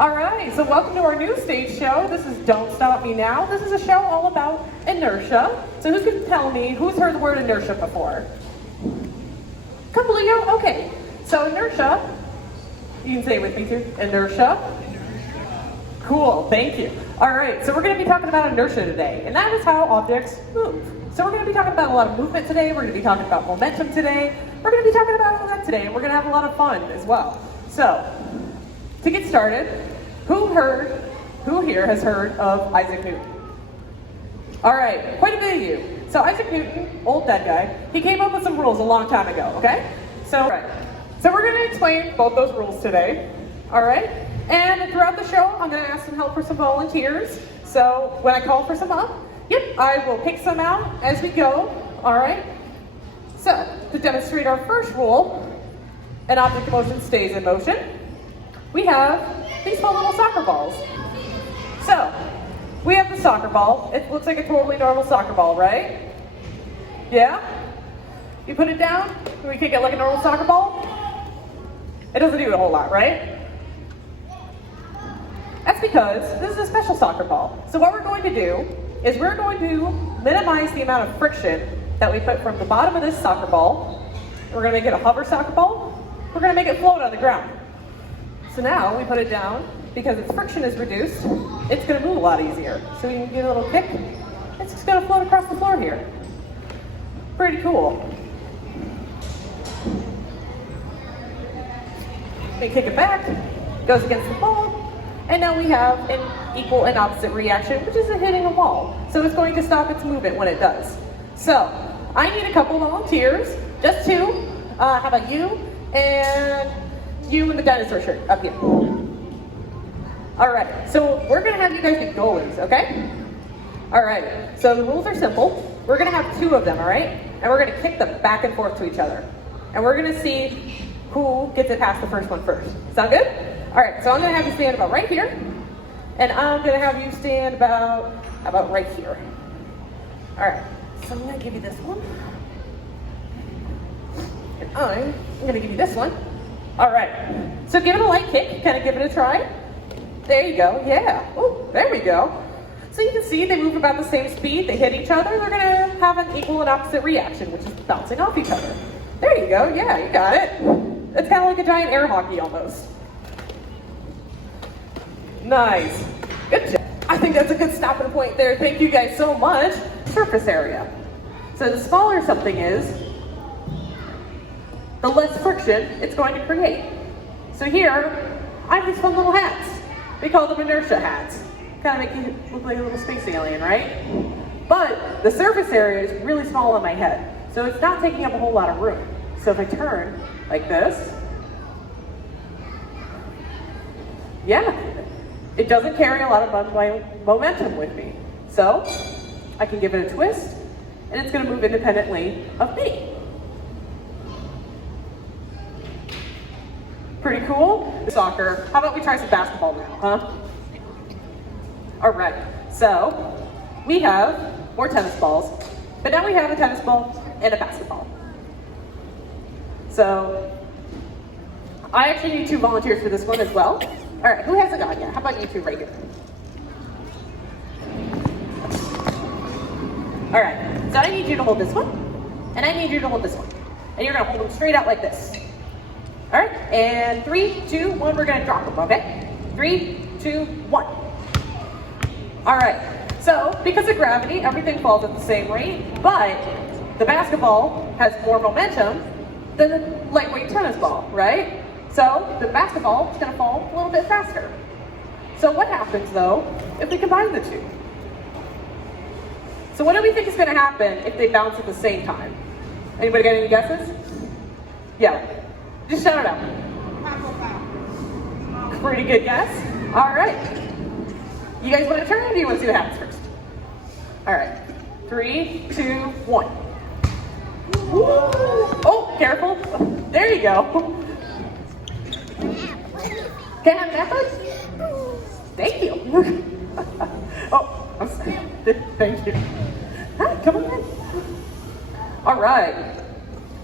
All right, so welcome to our new stage show. This is Don't Stop Me Now. This is a show all about inertia. So who's going to tell me who's heard the word inertia before? A couple of you? Okay. So inertia, you can say it with me too. Inertia. Cool, thank you. All right, so we're going to be talking about inertia today, and that is how objects move. So we're going to be talking about a lot of movement today. We're going to be talking about momentum today. We're going to be talking about all that today, and we're going to have a lot of fun as well. So, to get started, who here has heard of Isaac Newton? All right, quite a bit of you. So Isaac Newton, old dead guy, he came up with some rules a long time ago, okay? So we're going to explain both those rules today, all right? And throughout the show, I'm going to ask some help for some volunteers. So when I call for some help, I will pick some out as we go, all right? So, to demonstrate our first rule, an object in motion stays in motion, we have these small little soccer balls. So, we have the soccer ball. It looks like a totally normal soccer ball, right? Yeah? You put it down, and we kick it like a normal soccer ball. It doesn't do a whole lot, right? That's because this is a special soccer ball. So what we're going to do is we're going to minimize the amount of friction that we put from the bottom of this soccer ball. We're going to make it a hover soccer ball. We're going to make it float on the ground. So now we put it down, because its friction is reduced, it's going to move a lot easier. So we can give it a little kick. It's just going to float across the floor here. Pretty cool. We kick it back, goes against the ball, and now we have an equal and opposite reaction, which is hitting a wall. So it's going to stop its movement when it does. So I need a couple volunteers, just two. How about you? And you in the dinosaur shirt up here. All right, so we're gonna have you guys be goalies, okay? All right, so the rules are simple. We're gonna have two of them, all right? And we're gonna kick them back and forth to each other. And we're gonna see who gets it past the first one first. Sound good? All right, so I'm gonna have you stand about right here. And I'm gonna have you stand about right here. All right, so I'm gonna give you this one. And I'm gonna give you this one. All right, so give it a light kick, kind of give it a try. There you go, yeah. Oh, there we go. So you can see they move about the same speed, they hit each other, they're gonna have an equal and opposite reaction, which is bouncing off each other. There you go, yeah, you got it. It's kind of like a giant air hockey almost. Nice, good job. I think that's a good stopping point there. Thank you guys so much. Surface area. So the smaller something is, the less friction it's going to create. So here, I have these fun little hats. We call them inertia hats. Kind of make you look like a little space alien, right? But the surface area is really small on my head, so it's not taking up a whole lot of room. So if I turn like this, yeah, it doesn't carry a lot of momentum with me. So I can give it a twist, and it's going to move independently of me. Pretty cool. Soccer. How about we try some basketball now, huh? All right. So we have more tennis balls, but now we have a tennis ball and a basketball. So I actually need two volunteers for this one as well. All right. Who hasn't gone yet? How about you two right here? All right. So I need you to hold this one, and I need you to hold this one, and you're gonna hold them straight out like this. All right, and 3, 2, 1, we're gonna drop them, okay? 3, 2, 1. All right, so because of gravity, everything falls at the same rate, but the basketball has more momentum than the lightweight tennis ball, right? So the basketball is gonna fall a little bit faster. So what happens though, if we combine the two? So what do we think is gonna happen if they bounce at the same time? Anybody got any guesses? Yeah. Just shout it out. Pretty good guess. All right. You guys want to turn, or do you want to see what happens first? All right. 3, 2, 1. Woo. Oh, careful. There you go. Can I have that one? Thank you. Oh, I'm sorry. Thank you. Hi, come on in. All right.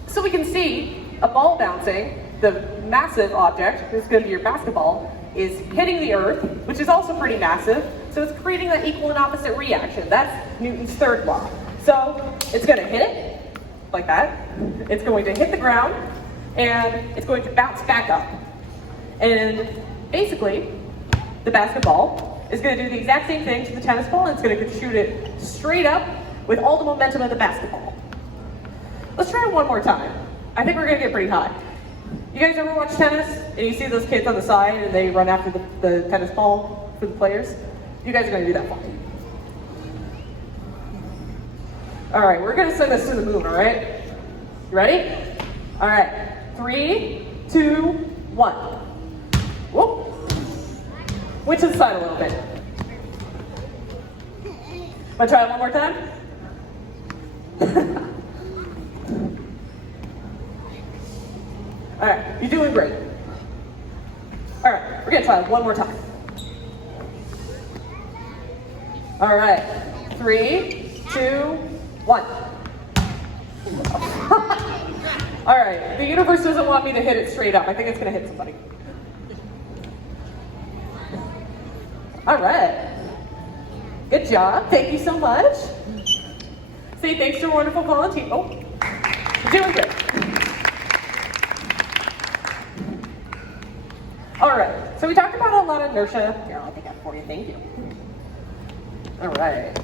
So we can see a ball bouncing, the massive object, this is going to be your basketball, is hitting the earth, which is also pretty massive, so it's creating that equal and opposite reaction. That's Newton's third law. So it's going to hit it, like that. It's going to hit the ground, and it's going to bounce back up. And basically, the basketball is going to do the exact same thing to the tennis ball, and it's going to shoot it straight up with all the momentum of the basketball. Let's try it one more time. I think we're going to get pretty high. You guys ever watch tennis, and you see those kids on the side, and they run after the tennis ball for the players? You guys are going to do that for me. All right, we're going to send this to the moon, all right? You ready? All right, 3, 2, 1. Whoop. Went to the side a little bit. Want to try it one more time? All right, you're doing great. All right, we're going to try it one more time. All right, 3, 2, 1. All right, the universe doesn't want me to hit it straight up. I think it's going to hit somebody. All right. Good job. Thank you so much. Say thanks to a wonderful volunteer. Oh, you're doing good. All right, so we talked about a lot of inertia. Here, I'll take that for you. Thank you. All right.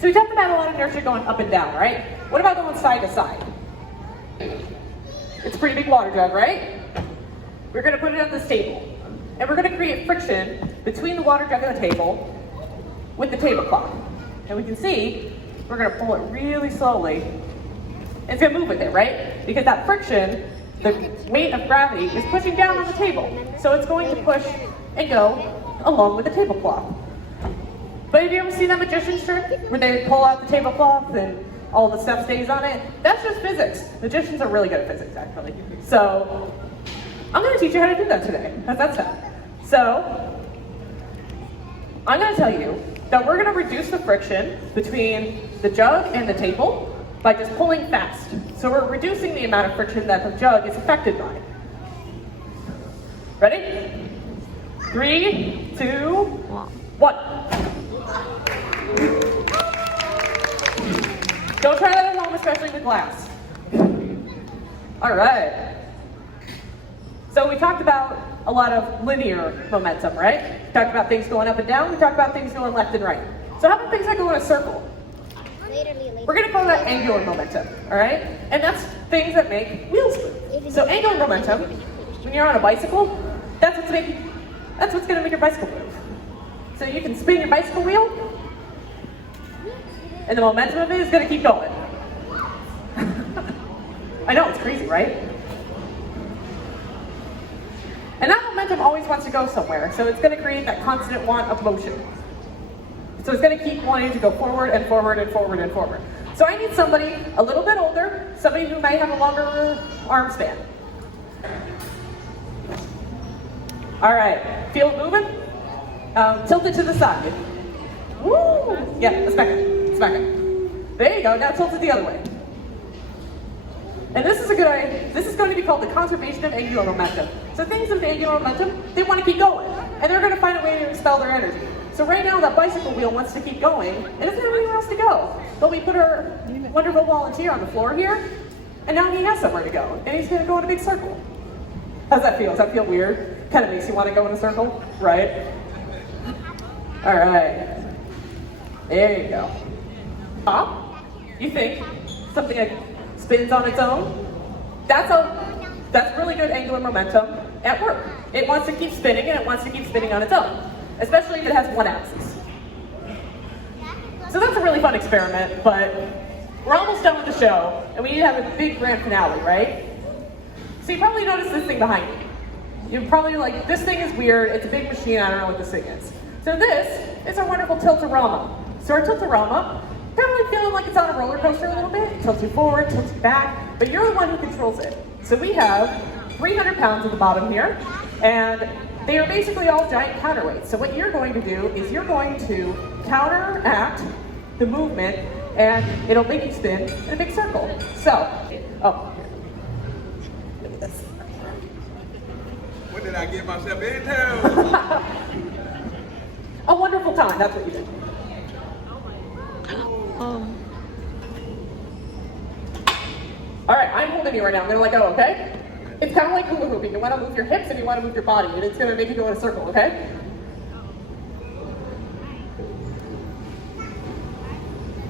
So we talked about a lot of inertia going up and down, right? What about going side to side? It's a pretty big water jug, right? We're going to put it on this table. And we're going to create friction between the water jug and the table with the tablecloth. And we can see we're going to pull it really slowly. And it's going to move with it, right? Because that friction, the weight of gravity, is pushing down on the table. So it's going to push and go along with the tablecloth. But have you ever seen that magician's trick where they pull out the tablecloth and all the stuff stays on it? That's just physics. Magicians are really good at physics, actually. So I'm going to teach you how to do that today. How's that sound? So I'm going to tell you that we're going to reduce the friction between the jug and the table by just pulling fast. So we're reducing the amount of friction that the jug is affected by. Ready? 3, 2, 1. Don't try that at home, especially with glass. All right. So we talked about a lot of linear momentum, right? We talked about things going up and down. We talked about things going left and right. So how about things that go in a circle? We're going to call that angular momentum, all right? And that's things that make wheels move. So angular momentum, when you're on a bicycle, that's what's going to make your bicycle move. So you can spin your bicycle wheel, and the momentum of it is going to keep going. I know, it's crazy, right? And that momentum always wants to go somewhere, so it's going to create that constant want of motion. So it's going to keep wanting to go forward and forward and forward and forward. So I need somebody a little bit older, somebody who might have a longer arm span. All right, feel it moving? Tilt it to the side. Woo! Yeah, let's back it. Let's back it. There you go, now tilt it the other way. And this is a good idea. This is going to be called the conservation of angular momentum. So things with angular momentum, they want to keep going. And they're going to find a way to expel their energy. So right now that bicycle wheel wants to keep going, and doesn't have anywhere else to go. But we put our wonderful volunteer on the floor here, and now he has somewhere to go. And he's going to go in a big circle. How's that feel? Does that feel weird? Kind of makes you want to go in a circle, right? All right. There you go. You think something that spins on its own? That's really good angular momentum at work. It wants to keep spinning, and it wants to keep spinning on its own, especially if it has one axis. So that's a really fun experiment, but we're almost done with the show, and we need to have a big grand finale, right? So you probably noticed this thing behind me. You're probably like, this thing is weird, it's a big machine, I don't know what this thing is. So this is our wonderful Tilt-A-Rama. So our Tilt-A-Rama, kind of like feeling like it's on a roller coaster a little bit. It tilts you forward, tilts you back, but you're the one who controls it. So we have 300 pounds at the bottom here, and they are basically all giant counterweights. So what you're going to do is you're going to counteract the movement, and it'll make you spin in a big circle. So, oh, here. Look at this. did I get myself into? A wonderful time, that's what you did. All right, I'm holding you right now. I'm gonna let go, okay? It's kind of like hula hooping. You want to move your hips and you want to move your body, and it's gonna make you go in a circle, okay?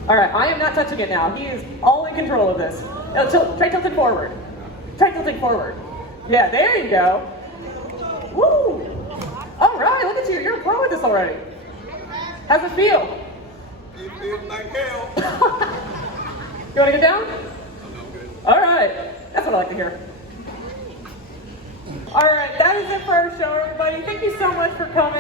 All right, I am not touching it now. He is all in control of this. Now, try tilting forward. Try tilting forward. Yeah, there you go. Woo! All right, look at you. You're a pro at this already. How's it feel? It feels like hell. You want to get down? All right. That's what I like to hear. All right, that is it for our show, everybody. Thank you so much for coming.